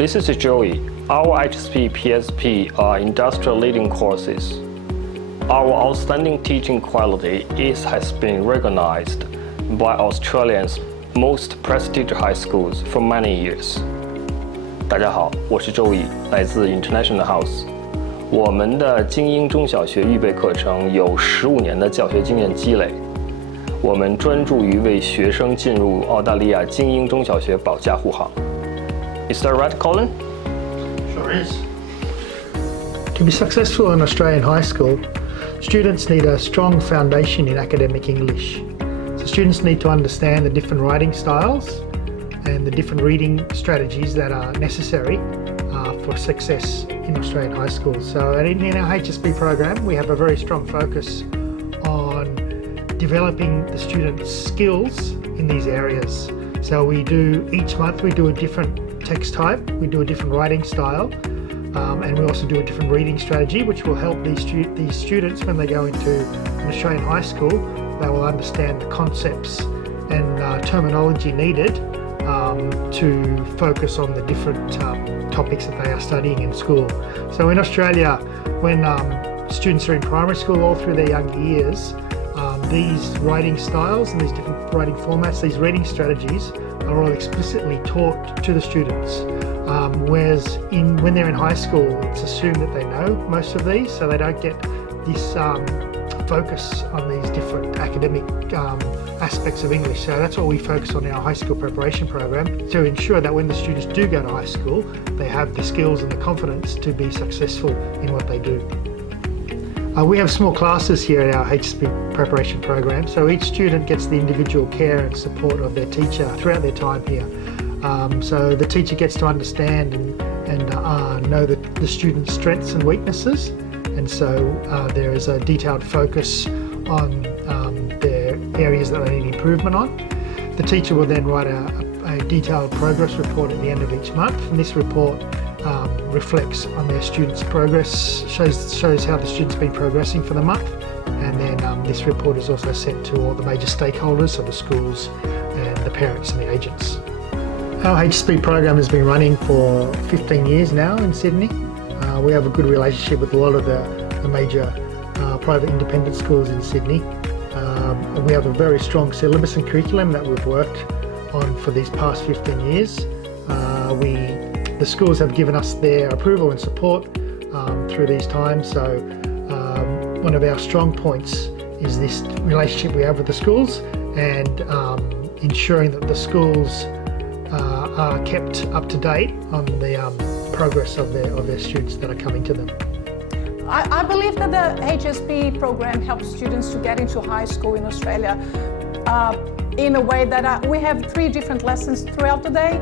this is Joey. Our HSP PSP are industrial leading courses. Our outstanding teaching quality has been recognized by Australia's most prestigious high schools for many years. 大家好，我是周毅，来自 International House。我们的精英中小学预备课程有15年的教学经验积累。我们专注于为学生进入澳大利亚精英中小学保驾护航。Is that right, Colin? Sure is. To be successful in Australian high school, students need a strong foundation in academic English. So students need to understand the different writing styles and the different reading strategies that are necessary for success in Australian high schools. So in our HSP program, we have a very strong focus on developing the students' skills in these areas. So each month we do a different text type, we do a different writing style, and we also do a different reading strategy, which will help these students when they go into an Australian high school. They will understand the concepts and terminology needed to focus on the different topics that they are studying in school. So in Australia, when students are in primary school all through their younger years, these writing styles and these different writing formats, these reading strategies are all explicitly taught to the students. Whereas when they're in high school, it's assumed that they know most of these, so they don't get this focus on these different academic aspects of English. So that's what we focus on in our high school preparation program, to ensure that when the students do go to high school, they have the skills and the confidence to be successful in what they do. We have small classes here at our HSP preparation program, so each student gets the individual care and support of their teacher throughout their time here. So the teacher gets to understand and know the student's strengths and weaknesses, and so there is a detailed focus on their areas that they need improvement on. The teacher will then write a detailed progress report at the end of each month, and this report reflects on their students' progress, shows how the students have been progressing for the month, and then this report is also sent to all the major stakeholders, so the schools and the parents and the agents. Our HSP program has been running for 15 years now in Sydney. We have a good relationship with a lot of the major private independent schools in Sydney. And we have a very strong syllabus and curriculum that we've worked on for these past 15 years. The schools have given us their approval and support through these times. So one of our strong points is this relationship we have with the schools, and ensuring that the schools are kept up to date on the progress of their students that are coming to them. I believe that the HSP program helps students to get into high school in Australia in a way that we have 3 different lessons throughout the day.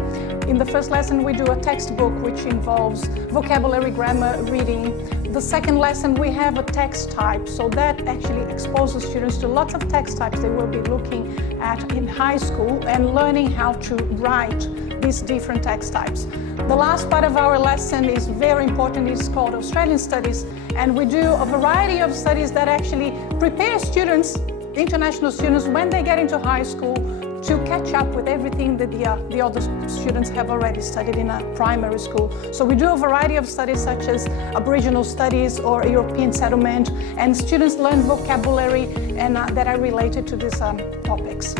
In the first lesson, we do a textbook which involves vocabulary, grammar, reading. The second lesson, we have a text type, so that actually exposes students to lots of text types they will be looking at in high school and learning how to write these different text types. The last part of our lesson is very important. It's called Australian Studies, and we do a variety of studies that actually prepare students, international students, when they get into high school, to catch up with everything that the other students have already studied in a primary school. So we do a variety of studies such as Aboriginal studies or European settlement, and students learn vocabulary and that are related to these topics.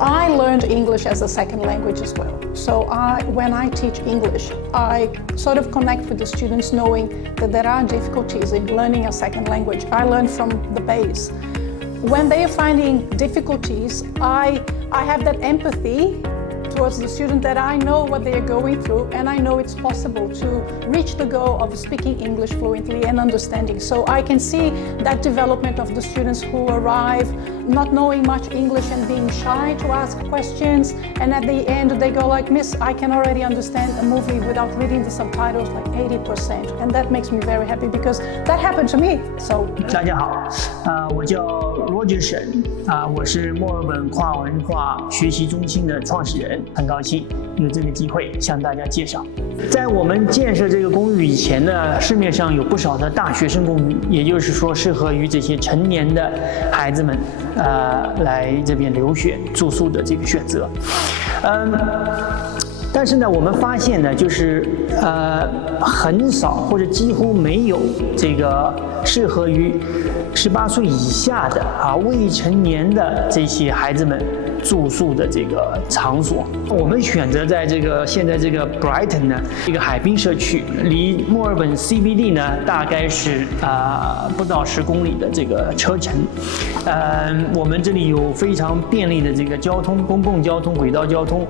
I learned English as a second language as well. So when I teach English, I sort of connect with the students knowing that there are difficulties in learning a second language. I learn from the base. When they are finding difficulties, I have that empathy towards the student, that I know what they are going through, and I know it's possible to reach the goal of speaking English fluently and understanding. So I can see that development of the students who arrive not knowing much English and being shy to ask questions, and at the end they go like, "Miss, I can already understand a movie without reading the subtitles like 80%." And that makes me very happy because that happened to me. So 大家好，我叫罗志沈，我是墨尔本跨文化学习中心的创始人，很高兴有这个机会向大家介绍。在我们建设这个公寓以前呢，市面上有不少的大学生公寓，也就是说适合于这些成年的孩子们，来这边留学住宿的这个选择。但是呢，我们发现呢，就是很少或者几乎没有这个适合于18岁以下的未成年的这些孩子们住宿的这个场所。我们选择在现在这个 Brighton 呢，一个海滨社区，离墨尔本 CBD 呢大概是不到10公里的这个车程。我们这里有非常便利的这个交通，公共交通、轨道交通，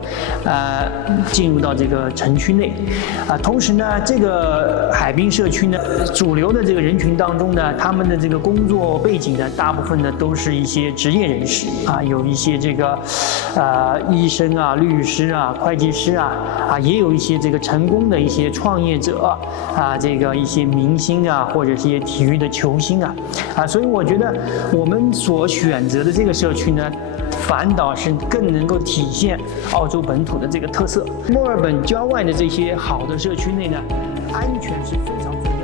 进入到这个城区内。同时呢，这个海滨社区呢，主流的这个人群当中呢，他们的这个工作背景呢，大部分呢都是一些职业人士有一些这个医生律师会计师也有一些这个成功的一些创业者这个一些明星或者是一些体育的球星所以我觉得我们所选择的这个社区呢，反倒是更能够体现澳洲本土的这个特色。墨尔本郊外的这些好的社区内呢，安全是非常重要的。